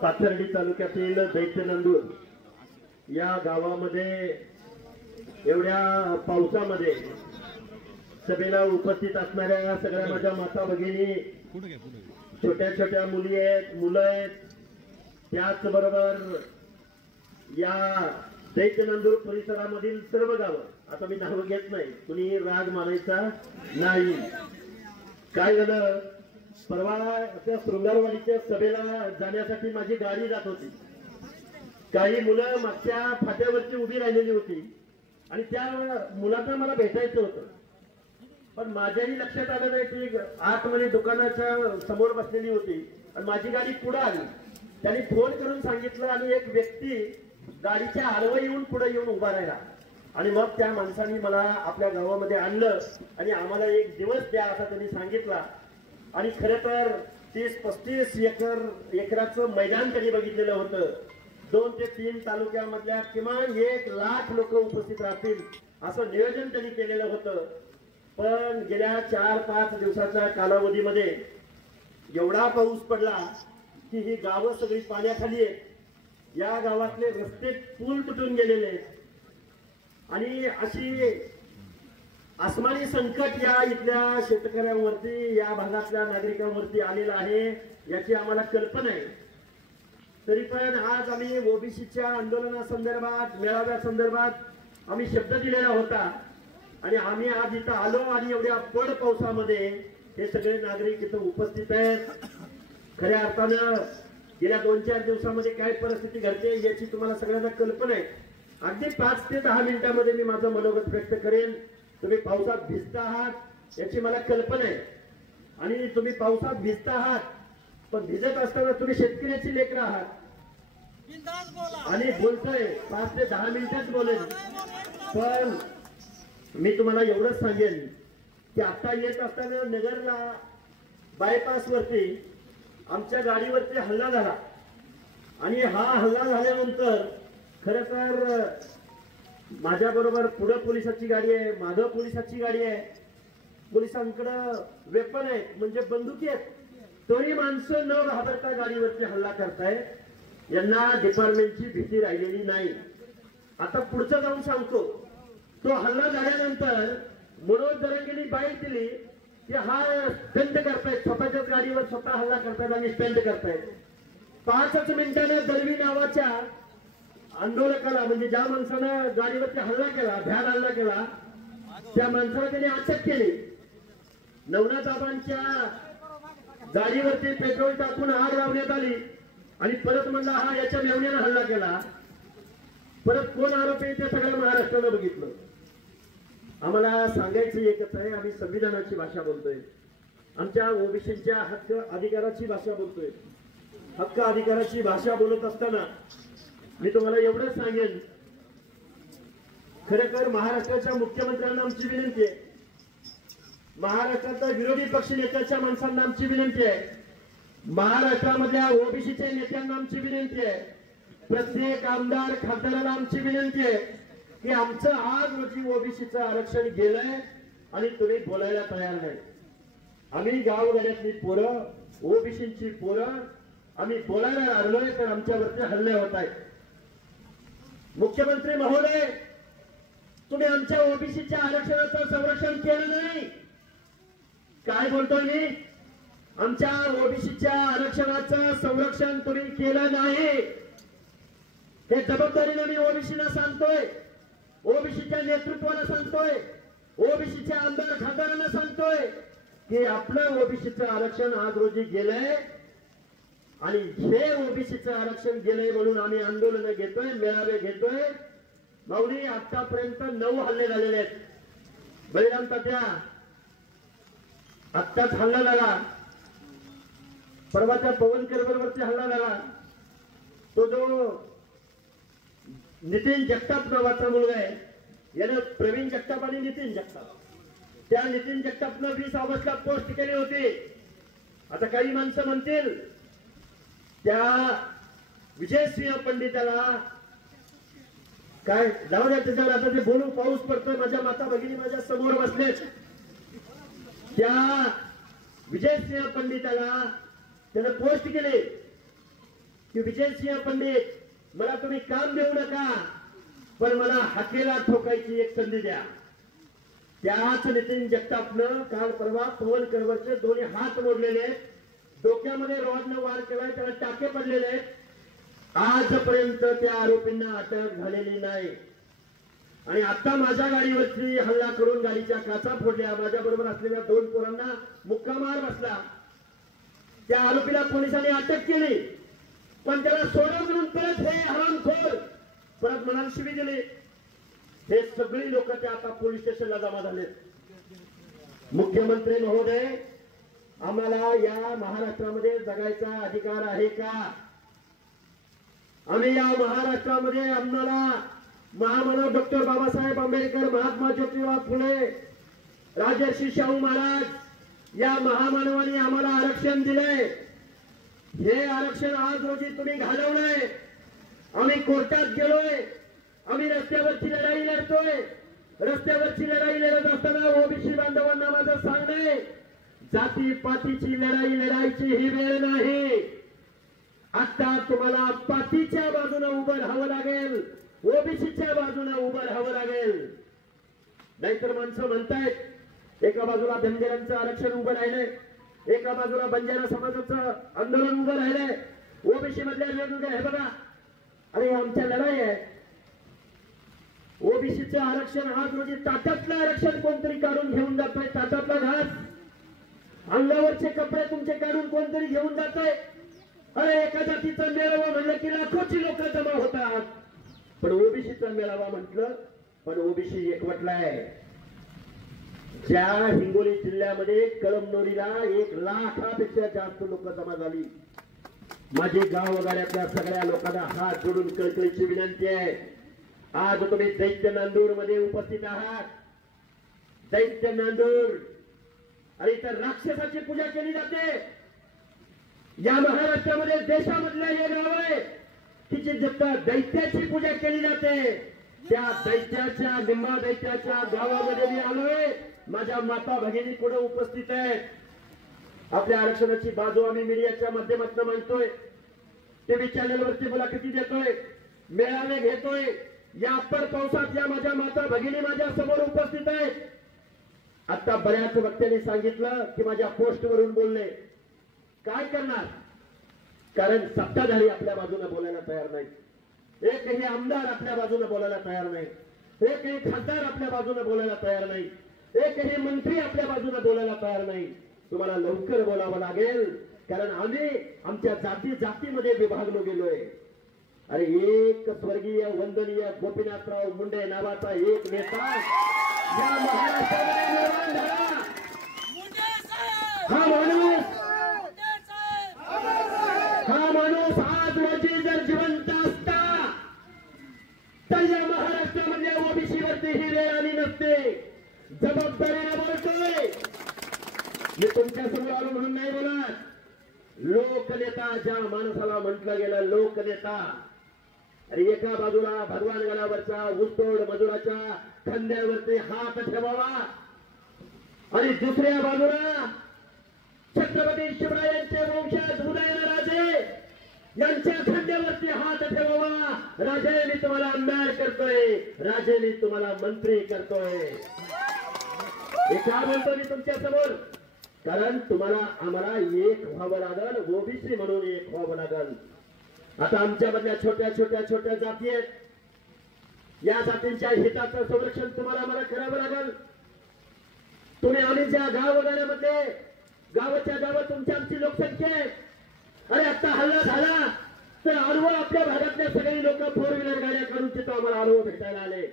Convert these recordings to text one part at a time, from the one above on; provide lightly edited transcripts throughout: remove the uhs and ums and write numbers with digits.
पाथर्डी तालुक्यातील दैत्यनंदूर या गावामध्ये एवढ्या पावसामध्ये सभेला उपस्थित असणाऱ्या सगळ्या माझ्या माता भगिनी, छोट्या छोट्या मुली आहेत, मुलं आहेत, त्याचबरोबर या दैत्यनंदूर परिसरामधील सर्व गावं, आता मी नाव घेत नाही, कुणी राग मानायचा नाही। काय झालं, परवा त्या शृंगारवाडीच्या सभेला जाण्यासाठी माझी गाडी जात होती। काही मुलं मागच्या फाट्यावरती उभी राहिलेली होती आणि त्या मुलांना मला भेटायचं होतं, पण माझ्याही लक्षात आलं नाही की आतमध्ये दुकानाच्या समोर बसलेली होती आणि माझी गाडी पुढे आली। त्यांनी फोन करून सांगितलं आणि एक व्यक्ती गाडीच्या आडवं येऊन पुढे येऊन उभा राहिला आणि मग त्या माणसाने मला आपल्या गावामध्ये आणलं आणि आम्हाला एक दिवस द्या असं त्यांनी सांगितलं। आणि खरं तर 30-35 एकराचं मैदान त्यांनी बघितलेलं होतं। 2 ते 3 तालुक्यामधल्या किमान 1 लाख लोक उपस्थित राहतील असं नियोजन त्यांनी केलेलं होतं। पण गेल्या 4-5 दिवसाच्या कालावधीमध्ये एवढा पाऊस पडला की ही गावं सगळी पाण्याखाली आहेत। या गावातले रस्ते पूल तुटून गेलेले आहेत आणि अशी आसमानी संकट या इथल्या शेतकऱ्यांवरती, या भागातल्या नागरिकांवरती आलेलं आहे, याची आम्हाला कल्पना आहे। तरी पण आज आम्ही ओबीसीच्या आंदोलनासंदर्भात, मेळाव्यासंदर्भात आम्ही शब्द दिलेला होता आणि आम्ही आज इथं आलो आणि एवढ्या पड पावसामध्ये हे सगळे नागरिक इथं उपस्थित आहेत। खऱ्या अर्थानं गेल्या 2-4 दिवसामध्ये काय परिस्थिती घडते याची तुम्हाला सगळ्यांना कल्पना आहे। अगदी 5 ते 10 मिनिटांमध्ये मी माझं मनोगत व्यक्त करेन। तुम्ही पावसात भिजता आहात याची मला कल्पना आहे आणि तुम्ही पावसात भिजता आहात, पण भिजत असताना तुम्ही शेतकऱ्याची लेकरं आहात आणि बोलतोय 5 ते 10 मिनिटच बोलेन। पण मी तुम्हाला एवढंच सांगेन की आता येत असताना नगरला बायपास वरती आमच्या गाडीवरती हल्ला झाला आणि हा हल्ला झाल्यानंतर खरं तर माझ्या बरोबर पुढे पोलिसाची गाडी आहे, मागं पोलिसाची गाडी आहे, पोलिसांकडे वेपन आहे म्हणजे बंदुकी आहेत, तरी माणसं न घाबरता गाडीवरती हल्ला करतायत। यांना डिपार्टमेंटची भीती राहिलेली नाही। आता पुढचं जाऊन सांगतो, तो हल्ला झाल्यानंतर मनोज जरांगेंनी बाईट दिली की हा स्टंट करतायत, स्वतःच्याच गाडीवर स्वतः हल्ला करतायत आणि स्टंट करतायत। 5च मिनिटानं दळवी नावाच्या आंदोलकाला, म्हणजे ज्या माणसानं गाडीवरती हल्ला केला, भ्याड हल्ला केला, त्या माणसाला त्यांनी अटक केली। नवनाथ आबांच्या गाडीवरती पेट्रोल टाकून आग लावण्यात आली आणि परत म्हणला हा याच्या मेवण्यानं हल्ला केला। परत कोण आरोपी ते सगळ्या महाराष्ट्रानं बघितलं। आम्हाला सांगायचं एकच आहे, आम्ही संविधानाची भाषा बोलतोय, आमच्या ओबीसीच्या हक्क अधिकाराची भाषा बोलतोय। हक्क अधिकाराची भाषा बोलत असताना मी तुम्हाला एवढंच सांगेन, खरं तर महाराष्ट्राच्या मुख्यमंत्र्यांना आमची विनंती आहे, महाराष्ट्राच्या विरोधी पक्ष नेत्याच्या माणसांना आमची विनंती आहे, महाराष्ट्रामधल्या ओबीसीच्या नेत्यांना आमची विनंती आहे, प्रत्येक आमदार खासदाराला आमची विनंती आहे की आमचं आज रोजी ओबीसीचं आरक्षण गेलंय आणि तुम्ही बोलायला तयार नाही। आम्ही गावगाड्यातली पोरं, ओबीसीची पोरं, आम्ही बोलायला लागलोय तर आमच्यावरती हल्ले होत आहेत। मुख्यमंत्री महोदय, तुम्ही आमच्या ओबीसीच्या आरक्षणाचं संरक्षण केलं नाही। काय बोलतोय मी, आमच्या ओबीसीच्या आरक्षणाचं संरक्षण तुम्ही केलं नाही। हे जबाबदारीने मी ओबीसीला सांगतोय, ओबीसीच्या नेतृत्वाला सांगतोय, ओबीसीच्या आमदार खासदारांना सांगतोय की आपलं ओबीसीचं आरक्षण आज रोजी गेलंय आणि हे ओबीसीचं आरक्षण गेलंय म्हणून आम्ही आंदोलन घेतोय, मेळावे घेतोय। माऊली, आतापर्यंत 9 हल्ले झालेले आहेत। बळीराम तात्या, आत्ताच हल्ला झाला, परवाच्या पवनकरवरती हल्ला झाला, तो जो नितीन जगताप नावाचा मुलगा आहे, यानं प्रवीण जगताप आणि नितीन जगताप, त्या नितीन जगतापनं 20 ऑगस्टला पोस्ट केली होती। आता काही माणसं म्हणतील त्या विजयसिंह पंडिताला काय जाऊ द्या, त्याच्यावर आता ते बोलू, पाऊस पडतोय, माझ्या माता भगिनी माझ्या समोर बसलेत, त्या विजयसिंह पंडिताला त्यानं पोस्ट केले की विजयसिंह पंडित मला तुम्ही काम देऊ नका, पण मला हाकेला ठोकायची एक संधी द्या. त्याच नितीन जगतापनं काल परवा पवन करवरचे दोन्ही हात मोडलेले आहेत, डोक्यामध्ये रॉडनं वार केलाय, त्याला टाके पडलेले आहेत. आजपर्यंत त्या आरोपींना अटक झालेली नाही. आणि आता माझ्या गाडीवरती हल्ला करून गाडीच्या काचा फोडल्या, माझ्या बरोबर असलेल्या 2 पोरांना मुक्का मार बसला. त्या आरोपीला पोलिसांनी अटक केली, पण त्याला सोडून म्हणून परत हे हरामखोर परत मनाला शिवी दिली. हे सगळी लोक ते आता पोलीस स्टेशनला जमा झाले. मुख्यमंत्री महोदय, आम्हाला या महाराष्ट्रामध्ये जगायचा अधिकार आहे का? आम्ही या महाराष्ट्रामध्ये आम्हाला महामानव डॉक्टर बाबासाहेब आंबेडकर, महात्मा ज्योतिबा फुले, राजर्षी शाहू महाराज या महामानवांनी आम्हाला आरक्षण दिले. हे आरक्षण आज रोजी तुम्ही घालवलंय. आम्ही कोर्टात गेलोय, आम्ही रस्त्यावरची लढाई लढतोय. रस्त्यावरची लढाई लढत असताना ओबीसी बांधवांना माझं सांगणे, जातीपातीची लढाई लढायची ही वेळ नाही. आता तुम्हाला पातीच्या बाजूने उभं राहावं लागेल, ओबीसीच्या बाजूने उभं राहावं लागेल. नाहीतर माणसं म्हणतायत एका बाजूला धनगरांचं आरक्षण उभं राहिलंय, एका बाजूला बंजारा समाजाचं आंदोलन उभं राहिलंय, ओबीसी मधल्या वेगवेगळ्या. हे बघा, अरे आमच्या लढाई आहे. ओबीसीचं आरक्षण आज रोजी ताटातलं आरक्षण कोणतरी काढून घेऊन जातोय, ताटातला घास, अंगावरचे कपडे तुमचे काढून कोणतरी घेऊन जातोय. अरे एका जातीचा मेळावा म्हणलं की लाखोची लोक जमा होतात, पण ओबीसीचा मेळावा म्हटलं पण ओबीसी एकवटलाय. ज्या हिंगोली जिल्ह्यामध्ये कळमनुरीला 1 लाखापेक्षा जास्त लोक जमा झाली. माझी गावगाड्यातल्या सगळ्या लोकांना हात जोडून कळकळीची विनंती आहे. आज तुम्ही दैत्य नांदूर मध्ये उपस्थित आहात. दैत्य नांदूर आणि इतर राक्षसाची पूजा केली जाते. या महाराष्ट्रामध्ये देशामधल्या हे गाव आहे तिची जिथं दैत्याची पूजा केली जाते, त्या दैत्याच्या, निम्मा दैत्याच्या गावामध्ये मी आलोय. माझ्या माता भगिनी पुढे उपस्थित आहेत. आपल्या आरक्षणाची बाजू आम्ही मीडियाच्या माध्यमातून मांडतोय, टीव्ही चॅनलवरती मुलाखती देतोय, मेळावे घेतोय. या अप्पर पावसात या माझ्या माता भगिनी माझ्या समोर उपस्थित आहेत. आता बऱ्याच वक्त्यांनी सांगितलं की माझ्या पोस्टवरून बोलले. काय करणार? कारण सत्ताधारी आपल्या बाजूने बोलायला तयार नाही, एकही आमदार आपल्या बाजूने बोलायला तयार नाही, एकही खासदार आपल्या बाजूने बोलायला तयार नाही, एकही मंत्री आपल्या बाजूने बोलायला तयार नाही. तुम्हाला लवकर बोलावं लागेल, कारण आम्ही आमच्या जातीमध्ये विभागलो गेलोय. अरे एक स्वर्गीय वंदनीय गोपीनाथराव मुंडे नावाचा एक नेता या महाराष्ट्रामध्ये निर्माण झाला. हा माणूस आज रोजी जर जिवंत असता तर या महाराष्ट्रामधल्या ओबीसीवरती ही वेळ आली नसते. जबाबदारीने बोलतोय मी, तुमच्या समोर आलो म्हणून नाही बोलत. लोकनेता ज्या माणसाला म्हटलं गेलं लोकनेता, अरे एका बाजूला भगवान गडावरच्या ऊसतोड मजुराच्या खांद्यावरती हात ठेवावा आणि दुसऱ्या बाजूला छत्रपती शिवरायांचे वंशज उदयनराजे यांच्या खांद्यावरती हात ठेवावा. राजे मी तुम्हाला आमदार करतोय, राजे मी तुम्हाला मंत्री करतोय. हे का बोलतो मी तुमच्या समोर? कारण तुम्हाला आम्हाला एक व्हावं लागल, ओबीसी म्हणून एक व्हावं लागल. आता आमच्यामधल्या छोट्या छोट्या छोट्या जाती आहेत, या जातींच्या हिताचं संरक्षण तुम्हाला मला करावं लागल. तुम्ही आम्ही ज्या गावगाड्यामध्ये गावाच्या गावात तुमची आमची लोकसंख्या आहे. अरे आता हल्ला झाला तर आडवं आपल्या भागातल्या सगळी लोक 4 व्हीलर गाड्या काढून तिथं आम्हाला आडवं भेटायला आले.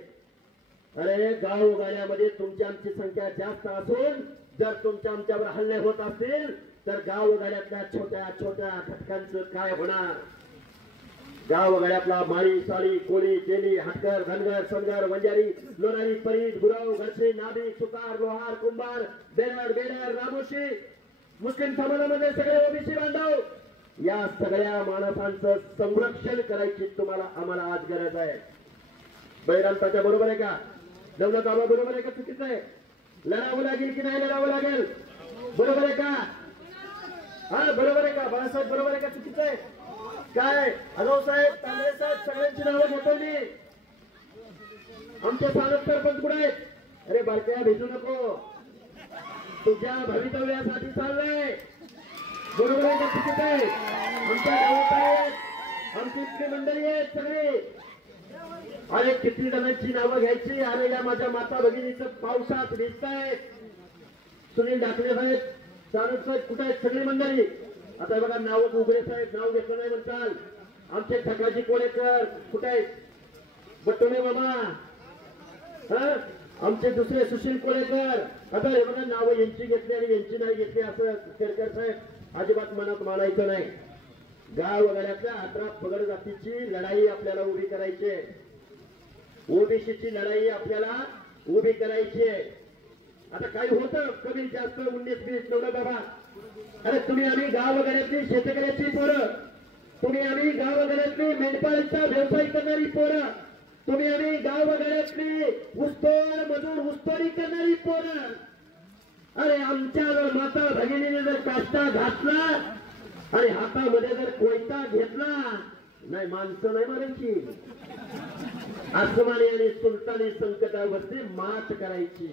अरे गावगाड्यामध्ये तुमची आमची संख्या जास्त असून जर तुमच्या आमच्यावर हल्ले होत असतील तर गावगाड्यातल्या छोट्या छोट्या घटकांचं काय होणार? गावगाड्यातला माळी, साळी, कोळी, तेली, हाटकर, धनगर, समगर, वंजारी, लोणारी, परीट, गुराव, घरशी, नाभिक, सुतार, लोहार, कुंभार, बेडर, रामोशी, मुस्लिम समाजामध्ये सगळे ओबीसी बांधव, या सगळ्या माणसांचं संरक्षण करायची तुम्हाला आम्हाला आज गरज आहे. बैरामताच्या बरोबर आहे का? दौलताबा बरोबर आहे का? चुकीचं आहे? लढावं लागेल की नाही लढावं लागेल? बरोबर आहे का? हा बरोबर आहे का बाळासाहेब? बरोबर आहे का चुकीचं आहे? काय आगाऊ साहेब, तांबे साहेब, सगळ्यांची नावं घेतो मी. आमचे स्थानिक सरपंच कुठे आहेत? अरे बारक्या भेटू नको, तुझ्या भवितव्यासाठी चाललंय. बरोबर आहे का चुकीचं आहे? आमच्या गावात आहेत, आमची इतकी मंडळी आहेत सगळे. अरे किती जणांची नावं घ्यायची? अरे या माझ्या माता भगिनीचं पावसात भिजतायत. सुनील ढाकणे साहेब, सारंग साहेब कुठे आहेत? सगळी मंडळी. आता बघा नाव उघडे साहेब, नाव घेतलं नाही म्हणताल. आमचे ठकाजी कोळेकर कुठे आहेत? बट्टोने मामा, हा आमचे दुसरे सुशील कोळेकर. आता हे बघा नावं यांची घेतली आणि यांची नाही घेतली असं केरकर साहेब अजिबात मनात मानायचं नाही. गाव वगैरेच्या 18 पगड जातीची लढाई आपल्याला उभी करायची आहे. ओबीसीची लढाई आपल्याला उभी करायची आहे. आता काही होतं कमी जास्त 19-20 तेवढं बाबा. अरे तुम्ही आम्ही गाव वगैरेतली शेतकऱ्याची पोरं, तुम्ही आम्ही गाव वगैरेतली मेंढपाळीचा व्यवसाय करणारी पोरं, तुम्ही आम्ही गाव वगैरेतली ऊसतोड मजूर ऊसतोडी करणारी पोरं. अरे आमच्या जर माता भगिनीने जर काष्टा घातला आणि हातामध्ये जर कोयता घेतला, नाही माणसं नाही मारायची, आसमानी आणि सुलतानी संकटावरती मात करायची.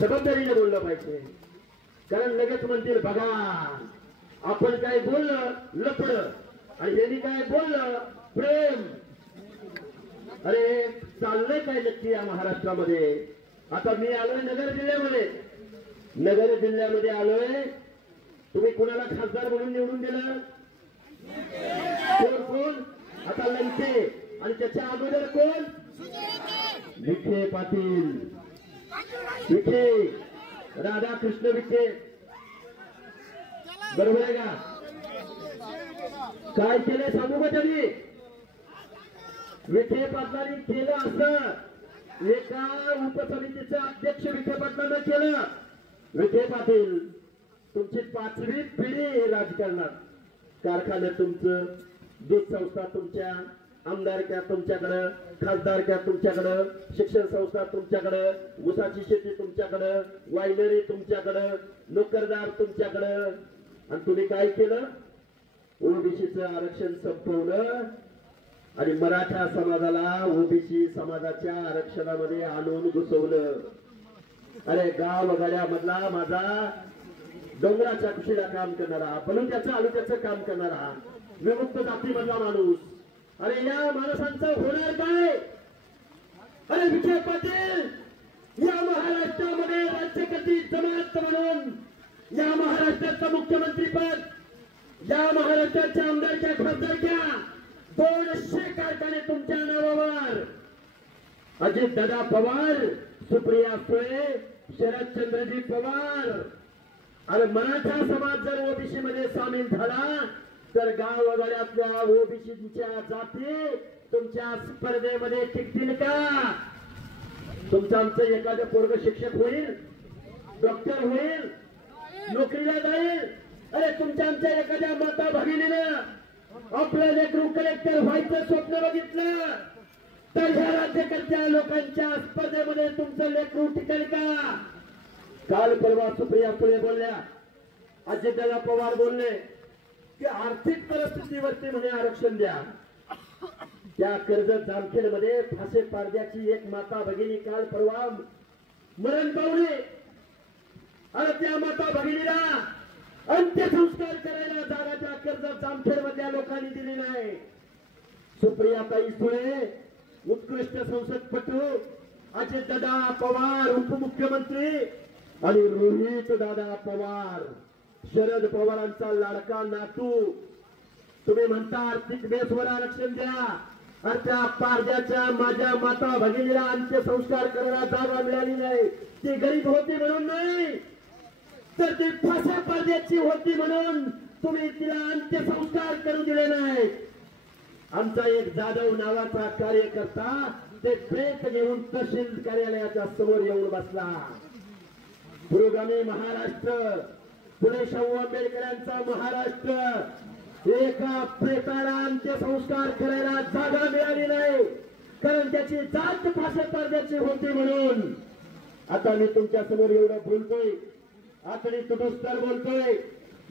जबाबदारीने बोललं पाहिजे. कारण लगेच म्हणतील बघा आपण काय बोललं लपडं आणि यांनी काय बोललं प्रेम. अरे चाललंय काय नक्की या महाराष्ट्रामध्ये? आता मी आलोय नगर जिल्ह्यामध्ये, नगर जिल्ह्यामध्ये आलोय. तुम्ही कुणाला खासदार म्हणून निवडून दिलं? कोण कोण? आता लंके आणि त्याच्या अगोदर कोण? विखे पाटील, विखे राधाकृष्ण विखे. बरोबर आहे का? काय केले सांगू का त्यांनी? विखे पाटलांनी केलं असं, एका उपसमितीचं अध्यक्ष विखे पाटलांना केलं. विखे पाटील तुमची 5वी पिढी राजकारणात. कारखान्यात तुमचं, दूध संस्था तुमच्या, आमदारक्या तुमच्याकडं, खासदारक्या तुमच्याकडं, शिक्षण संस्था तुमच्याकडं, ऊसाची शेती तुमच्याकडं, वायनरी तुमच्याकडं, नोकरदार तुमच्याकडं. आणि तुम्ही काय केलं? ओबीसीचं आरक्षण संपवलं आणि मराठा समाजाला ओबीसी समाजाच्या आरक्षणामध्ये आणून घुसवलं. अरे गाव वगैरेमधला माझा डोंगराच्या कुशीला काम करणारा, बलुत्याचं आलुत्याचं काम करणारा विमुक्त जातीमधला माणूस. अरे या माणसांचं होणार काय? अरे विखे पाटील या महाराष्ट्रामध्ये राज्यकर्ती जमात म्हणून, या महाराष्ट्राचं मुख्यमंत्री पद, या महाराष्ट्राच्या आमदारच्या खासदारच्या 200 कारखाने तुमच्या नावावर. अजित दादा पवार, सुप्रिया सुळे, शरदचंद्रजी पवार. अरे मराठा समाज जर ओबीसी मध्ये सामील झाला तर गाव वगैरेतल्या ओबीसीच्या जाती तुमच्या स्पर्धेमध्ये टिकतील का? तुमचं आमचं एखादं पोरग शिक्षक होईल, डॉक्टर होईल, नोकरीला जाईल. अरे तुमच्या आमच्या एखाद्या माता भगिनीनं आपलं लेकरू कलेक्टर व्हायचं स्वप्न बघितलं तर ह्या राज्यकर्त्या लोकांच्या स्पर्धेमध्ये तुमचं लेकरू टिकेल का? काल परवा सुप्रिया सुळे बोलल्या, अजितदादा पवार बोलले की आर्थिक परिस्थितीवरती म्हणे आरक्षण द्या. त्या कर्जत जामखेडमध्ये फासे पारद्याची एक माता भगिनी काल परवा मरण पावली. आणि त्या माता भगिनीला अंत्यसंस्कार करायला जागा त्या कर्जत जामखेड मधल्या लोकांनी दिली नाही. सुप्रियाताई सुळे उत्कृष्ट संसदपटू, अजितदादा पवार उपमुख्यमंत्री आणि रोहित दादा पवार शरद पवारांचा लाडका नातू. तुम्ही म्हणता आर्थिक बेसवर आरक्षण द्या, आणि त्या पारद्याच्या माझ्या माता भगिनीला अंत्यसंस्कार करायला जागा मिळाली नाही. ती गरीब होती म्हणून नाही, तर ती फासा पारद्याची होती म्हणून तुम्ही तिला अंत्यसंस्कार करू दिले नाही. आमचा एक जाधव नावाचा कार्यकर्ता ते ब्रेक घेऊन तहसील कार्यालयाच्या समोर येऊन बसला. पुरोगामी महाराष्ट्र, पुणे शाहू आंबेडकरांचा महाराष्ट्र, एका प्रेताला अंत्यसंस्कार करायला जागा मिळाली नाही कारण त्याची जात फासे पारद्याची होती म्हणून. आता मी तुमच्या समोर एवढं बोलतोय, आतडी तुटस्तर बोलतोय.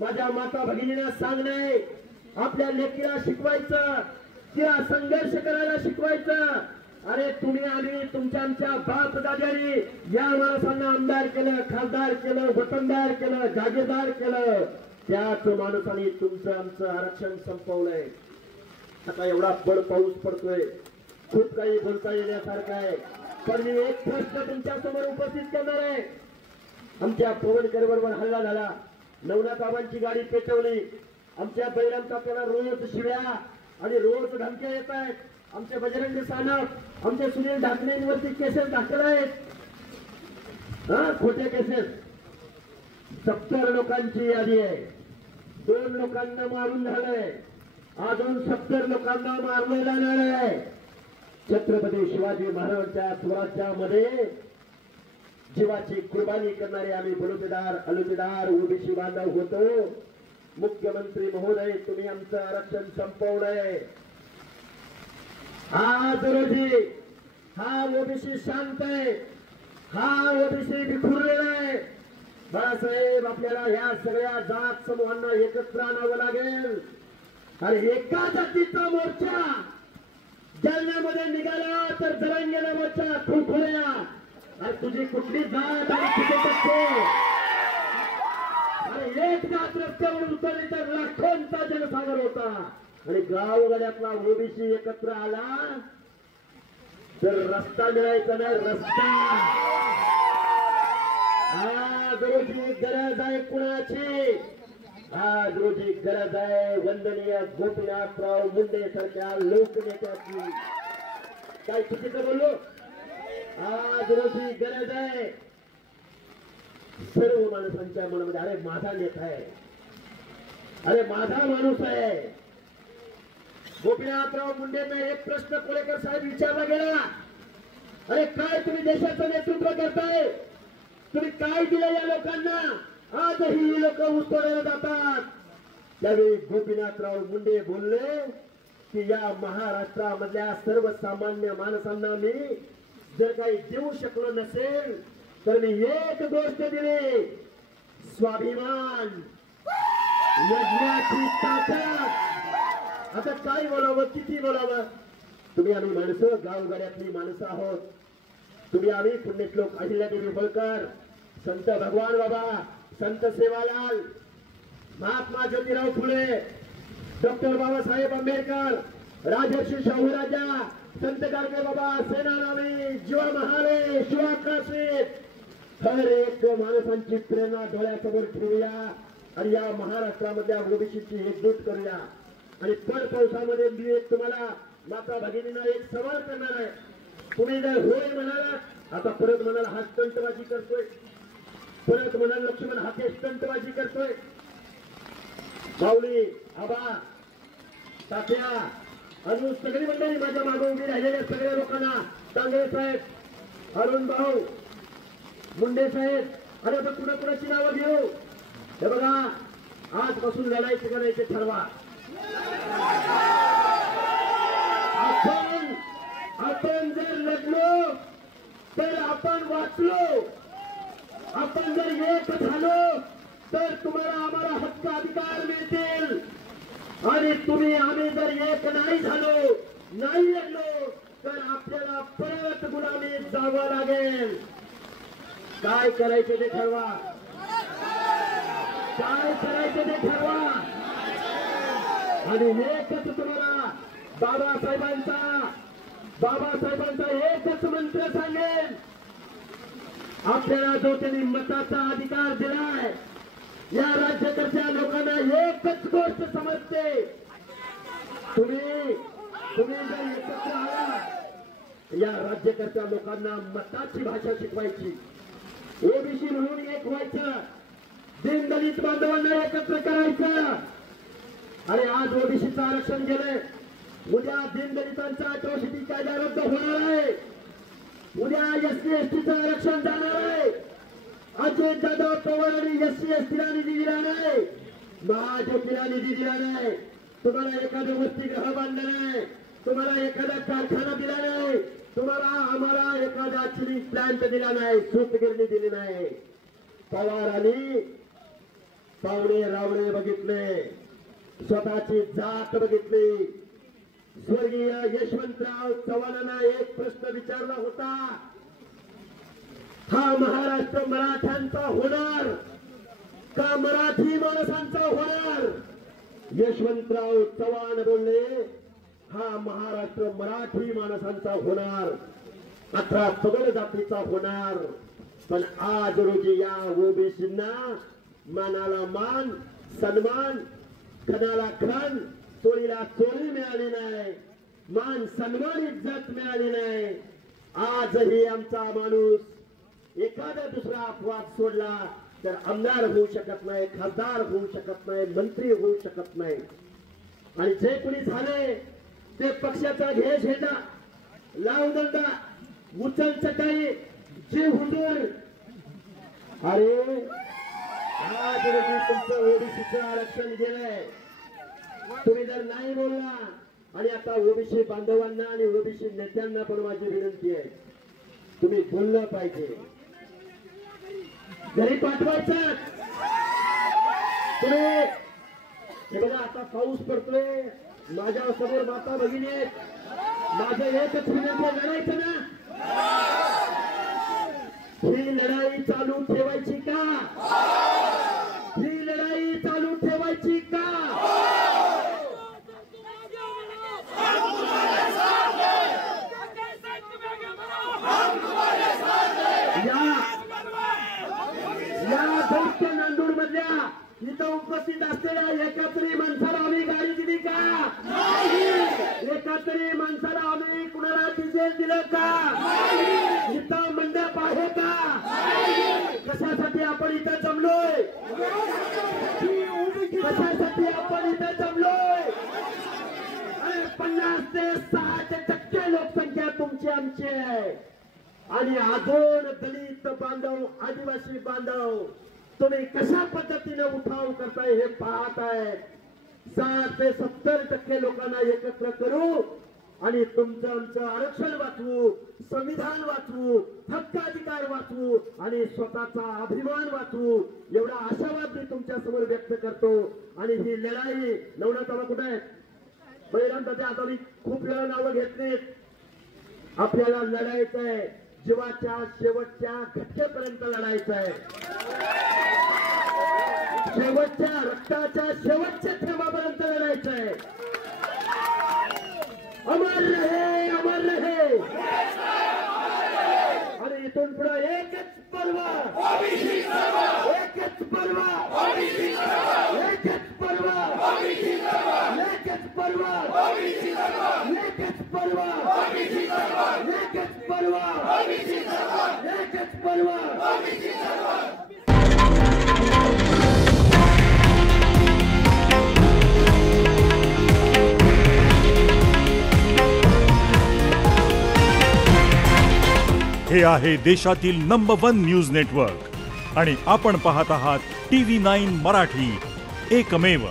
माझ्या माता भगिनींना सांगणे, आपल्या लेकीला शिकवायचं, तिला संघर्ष करायला शिकवायचं. अरे तुम्ही आम्ही तुमच्या आमच्या बाप दाद्यांनी या माणसांना आमदार केलं, खासदार केलं, वतनदार केलं, जागीरदार केलं. त्याच माणसाने तुमचं आमचं आरक्षण संपवलंय. आता एवढा बळ पाऊस पडतोय, खूप काही बोलता येण्यासारखं आहे. पण मी एक प्रश्न तुमच्या समोर उपस्थित करणार आहे. आमच्या पवनकर बरोबर हल्ला झाला, नवनाथ बाबांची गाडी पेटवली, आमच्या बैरामचा त्याला रोज शिव्या आणि रोज धमक्या येत आहेत. आमचे बजरंग सानप, आमचे सुनील ढाकणेंवरती केसेस दाखल आहेत, खोटे केसेस. 70 लोकांची यादी आहे. 2 लोकांना मारून झालंय, अजून 70 लोकांना मारलं जाणार आहे. छत्रपती शिवाजी महाराजांच्या स्वराज्यामध्ये जीवाची कुर्बानी करणारे आम्ही बलुतेदार अलुतेदार ओबीसी बांधव होतो. मुख्यमंत्री महोदय, तुम्ही आमचं आरक्षण संपवलंय. आज रोजी हा ओबीसी शांत आहे, हा ओबीसी विखुरलेला आहे. बाळासाहेब, आपल्याला ह्या सगळ्या जात समूहांना एकत्र आणावं लागेल. आणि एका जातीचा मोर्चा जालन्यामध्ये निघाला तर जरांगेला मोर्चा खुरखुऱ्या. अरे तुझी कुठली जात आणि कुठे टक्के? अरे एक जात रस्त्यावर उतरली तर लाखोंचा जनसागर होता. आणि गावगाड्यातला ओबीसी एकत्र आला तर रस्ता मिळायचा नाही, रस्ता. आज रोजी गरज आहे कुणाची? आज रोजी गरज आहे वंदनीय गोपीनाथराव मुंडे सारख्या लोकनेत्याची. काय चुकीचं बोललो? आज रोजी गरज आहे सर्व माणसांच्या मनामध्ये, अरे माझा नेता आहे, अरे माझा माणूस आहे. गोपीनाथराव मुंडेंना एक प्रश्न कोळेकर साहेब विचारला गेला, अरे काय तुम्ही देशाचं नेतृत्व करताय, तुम्ही काय दिलं या लोकांना? आजही ही लोक ऊसतोडायला जातात. त्यावेळी गोपीनाथराव मुंडे बोलले की या महाराष्ट्रामधल्या सर्वसामान्य माणसांना मी जर काही देऊ शकलो नसेल तर मी एक गोष्ट दिली, स्वाभिमान, लढण्याची ताकद. आता काय बोलावं, किती बोलावं? तुम्ही आम्ही माणसं, गावगाड्यातली माणसं आहोत. तुम्ही आम्ही पुण्यश्लोक अहिल्यादेवी होळकर, संत भगवान बाबा, संत सेवालाल, महात्मा ज्योतिराव फुले, डॉक्टर बाबासाहेब आंबेडकर, राजर्षी शाहू राजा, संत गाडगे बाबा, सेनानामी, जीवा महाले, शिवाकाशीत, हर एक माणसांची प्रेरणा डोळ्यासमोर ठेवूया आणि या महाराष्ट्रामधल्या ओबीसीची एकजूट करूया. आणि पर पावसामध्ये मी एक तुम्हाला माता भगिनींना एक सवाल करणार आहे. तुम्ही जर होय म्हणाला, आता परत म्हणाला हा स्टंटबाजी करतोय, परत म्हणाल लक्ष्मण हाते स्टंटबाजी करतोय. माऊली, आबा, तात्या, अजून सगळी मंडळी माझ्या मागे उभी राहिलेल्या सगळ्या लोकांना, डांगरे साहेब, अरुण भाऊ, मुंडे साहेब, अरे आता कुणाकुणाची नावं घेऊ? हे बघा, आजपासून लढायचं का नाही ते ठरवा. आपण जर लढलो तर आपण वाचलो, आपण जर एक झालो तर तुम्हाला आम्हाला हक्क अधिकार मिळतील. आणि तुम्ही आम्ही जर एक नाही झालो, नाही लढलो तर आपल्याला परत गुलामीत जावं लागेल. काय करायचं ते ठरवा, काय करायचं ते ठरवा. आणि एकच तुम्हाला बाबासाहेबांचा एकच मंत्र सांगेन, आपल्याला जो त्यांनी मताचा अधिकार दिलाय, या राज्यकर्त्या लोकांना एकच गोष्ट समजते, तुम्ही जर एकत्र आला, या राज्यकर्त्या लोकांना मताची भाषा शिकवायची, ओबीसी म्हणून एक व्हायचं, दीनदलित बांधवांना एकत्र करायचं. अरे आज ओबीसीचं आरक्षण गेलंय, उद्या दीनदलितांचा अट्रॉसिटी कायदा रद्द होणार आहे, उद्या एससी एसटीचं आरक्षण जाणार आहे. अजित जाधव पवार आणि एससी एसटीला निधी दिला नाही, महाज्योतीला निधी दिला नाही, तुम्हाला एखादं वसतिगृह बांधलं नाही, तुम्हाला एखादा कारखाना दिला नाही, तुम्हाला आम्हाला एखादा चिलिंग प्लांट दिला नाही, सूतगिरणी दिली नाही. पवार आणि पावणे रावळे बघितले, स्वतःची जात बघितली। स्वर्गीय यशवंतराव चव्हाणांना एक प्रश्न विचारला होता, हा महाराष्ट्र मराठ्यांचा होणार का मराठी माणसांचा होणार? यशवंतराव चव्हाण बोलले, हा महाराष्ट्र मराठी माणसांचा होणार, 18 सगळ जातीचा होणार। पण आज रोजी या ओबीसींना मानाला मान, सन्मान, खणाला खण, चोरीला चोरी मिळाली नाही, मान सन्मान इज्जत मिळाली नाही। आजही आमचा माणूस एखादा दुसरा अपवाद सोडला तर आमदार होऊ शकत नाही, खासदार होऊ शकत नाही, मंत्री होऊ शकत नाही। आणि जे कोणी झाले ते पक्षाचा घे झेंडा, लाव दंडा, उचल चटाई, जे हुजूर। अरे आज रोजी तुमचं ओबीसीचं आरक्षण गेलंय, तुम्ही जर नाही बोलला, आणि आता ओबीसी बांधवांना आणि ओबीसी नेत्यांना पण माझी विनंती आहे, तुम्ही बोललं पाहिजे, घरी पाठवायचं तुम्ही। हे बघा आता पाऊस पडतोय, माझ्या समोर माता भगिनी आहेत, माझं एकच विनंती आहे, लढायचं ना? ही लढाई चालू ठेवायची का? ही लढाई चालू ठेवायची का? या दैत्य नांदूर मधल्या इथं उपस्थित असलेल्या एकातरी माणसाला आम्ही गाडी दिली का? एकातरी माणसाला आम्ही कुणाला डिझेल दिलं का? इथं मंडप आहे का? कशासाठी आपण इथं जमलोय? कशासाठी आपण इथं जमलोय? 50 ते 60% लोकसंख्या तुमची आमची आहे, आणि अजून दलित बांधव, आदिवासी बांधव तुम्ही कशा पद्धतीने उठाव करताय हे पाहत आहे। 60 ते 70% लोकांना एकत्र करू आणि तुमचं आमचं आरक्षण वाचवू, संविधान वाचवू, हक्काधिकार वाचवू आणि स्वतःचा अभिमान वाचवू, एवढा आशावाद मी तुमच्या समोर व्यक्त करतो। आणि ही लढाई नवनाथाला कुठे आहे? बैरांच्या आता मी खूप वेळा नावं घेतलीत, आपल्याला लढायचं आहे, जीवाच्या शेवटच्या घटकेपर्यंत लढायचं आहे, शेवटच्या रक्ताच्या शेवटच्या थेंबापर्यंत लढायचं आहे। अमर रहे, अमर रहे। आणि इथून पुढे एकच पर्व, एकच पर्व, एकच पर्व, एकच पर्व, एकच पर्व, एकच पर्व, एकच पर्व। हे आहे देशातील नंबर 1 न्यूज नेटवर्क आणि आपण पाहत आहात TV9 मराठी, एकमेव।